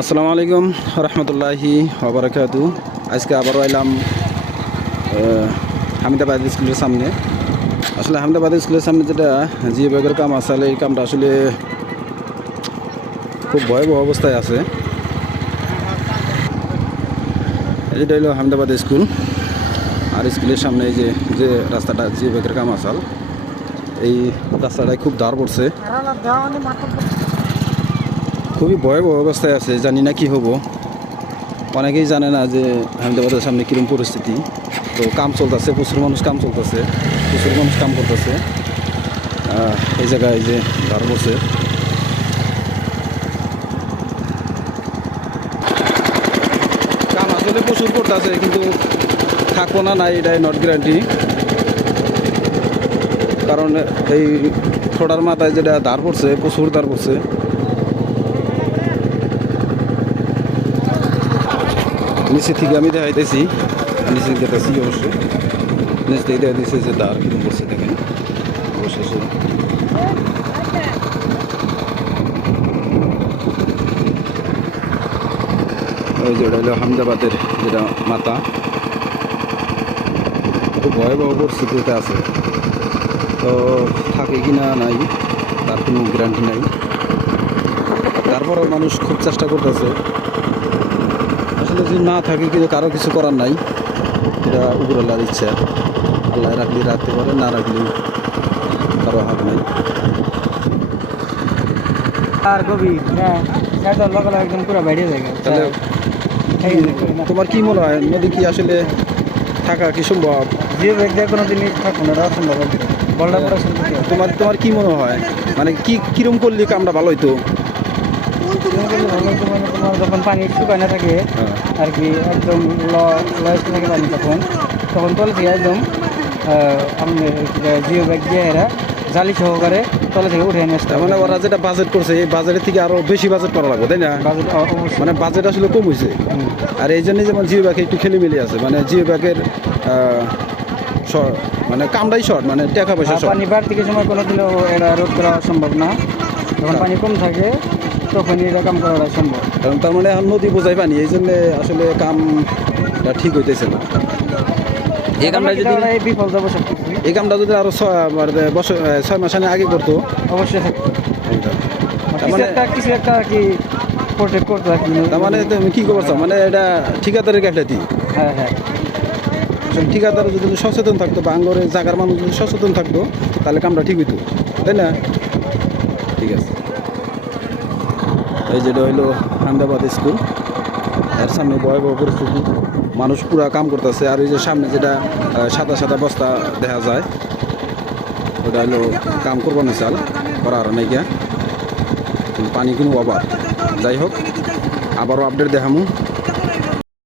আসসালামু আলাইকুম রহমতুল্লাহি ওবরাকাতু। আজকে আবারও এলাম হামিদাবাদ স্কুলের সামনে। আসলে হামিদাবাদ স্কুলের সামনে যেটা জিও ব্যাগের কাম আসলে এই কামটা আসলে খুব ভয়াবহ অবস্থায় আছে। এটা হলো হামিদাবাদ স্কুল, আর স্কুলের সামনে এই যে রাস্তাটা জিও ব্যাগের কাম আসাল, এই রাস্তাটায় খুব ধার পড়ছে, খুবই ভয়াবহ অবস্থায় আছে। জানি না কি হবো। অনেকেই জানে না যে আহমেদাবাদের সামনে কীরকম পরিস্থিতি। তো কাম চলতেছে, প্রচুর মানুষ কাম চলতেছে, প্রচুর মানুষ কাম করতেছে। এই জায়গায় যে ধার বসে কাম আসলে প্রচুর করতেছে, কিন্তু থাকবো না নাই এটাই নট গ্যারান্টি। কারণ এই ঠোঁটার মাথায় যেটা ধার পড়ছে, প্রচুর ধার পড়ছে। নিচে থেকে আমি দেখাইতেছি, নিচে দেখাচ্ছি অবশ্যই। নিচ থেকে দেখা দিচ্ছে যে দাঁড় কিরকম করছে, দেখেন অবশেষে ওই যে ওটা হলো আহমেদাবাদের যেটা মাথা, খুব ভয়াবহ পরিস্থিতিতে আছে। তো থাকে কি না নাই তার কোনো গ্যারান্টি নাই। তারপরেও মানুষ খুব চেষ্টা করতেছে। আসলে যদি না থাকে, কিন্তু কারো কিছু করার নাই। এটা উপরওয়ালার ইচ্ছা, আল্লাহ রাখলে রাখতে পারে, না রাখলে কারো হাত নাই। আর কবি একদম পুরো বেড়ে যায়। তাহলে তোমার কি মনে হয়, নদী কি আসলে থাকা কি সম্ভব? যে ব্যাগ দিয়ে কোনো জিনিস থাকুন এটা অসম্ভব। বলটা পড়াশোনা তোমার তোমার কি মনে হয়, মানে কিরম করলে কামটা ভালো হইতো? তোমার যখন পানি শুকায় না থাকে আর কি, একদম লয়েস্ট থাকে পানি, তখন তলে থেকে একদম জিও ব্যাগ দিয়ে এরা জালি সহকারে তলে থেকে উঠে নিয়ে আসতে। মানে ওরা যেটা বাজেট করছে, এই বাজেটের থেকে আরো বেশি বাজেট করা লাগবে, তাই না? মানে বাজেট আসলে কম হয়েছে, আর এই জন্যই যেমন জিও ব্যাগে একটু খেলিমেলি আছে। মানে জিও ব্যাগের মানে কামটাই শর্ট, মানে টাকা পয়সা শর্ট। পানি বাড়তি সময় কোনোদিনও এরা রোধ করা সম্ভব না। যখন পানি কম থাকে তখনই এটা কাম করা সম্ভব। কারণ তার মানে এখন নদী বোঝাই পানি, এই জন্য আসলে কামটা ঠিক হইতেছে না। এই কামটা যদি বিফল যাবো সব এই কামটা যদি আরো 6 মাস আগে করতো অবশ্যই থাকতো। মানে কিছু একটা আর কি প্রোটেক্ট করতো আর কি। তার মানে তুমি কি করছো, মানে এটা ঠিকাদারের গাফলাতি। হ্যাঁ হ্যাঁ, ঠিকাদার যদি সচেতন থাকতো, বা আঙ্গরের জায়গার মানুষ যদি সচেতন থাকতো, তাহলে কামটা ঠিক হইতো, তাই না? ঠিক আছে। এই যেটা হইলো আহমেদাবাদ স্কুল, এর সামনে ভয়াবহ পরিস্থিতি, মানুষ পুরা কাম করতেছে। আর ওই যে সামনে যেটা সাদা সাদা বস্তা দেখা যায়, ওটা হলো কাম করবো না, চাল করা আর নাই গিয়া, পানি কিন্তু অভাব। যাই হোক, আবারও আপডেট দেখামু।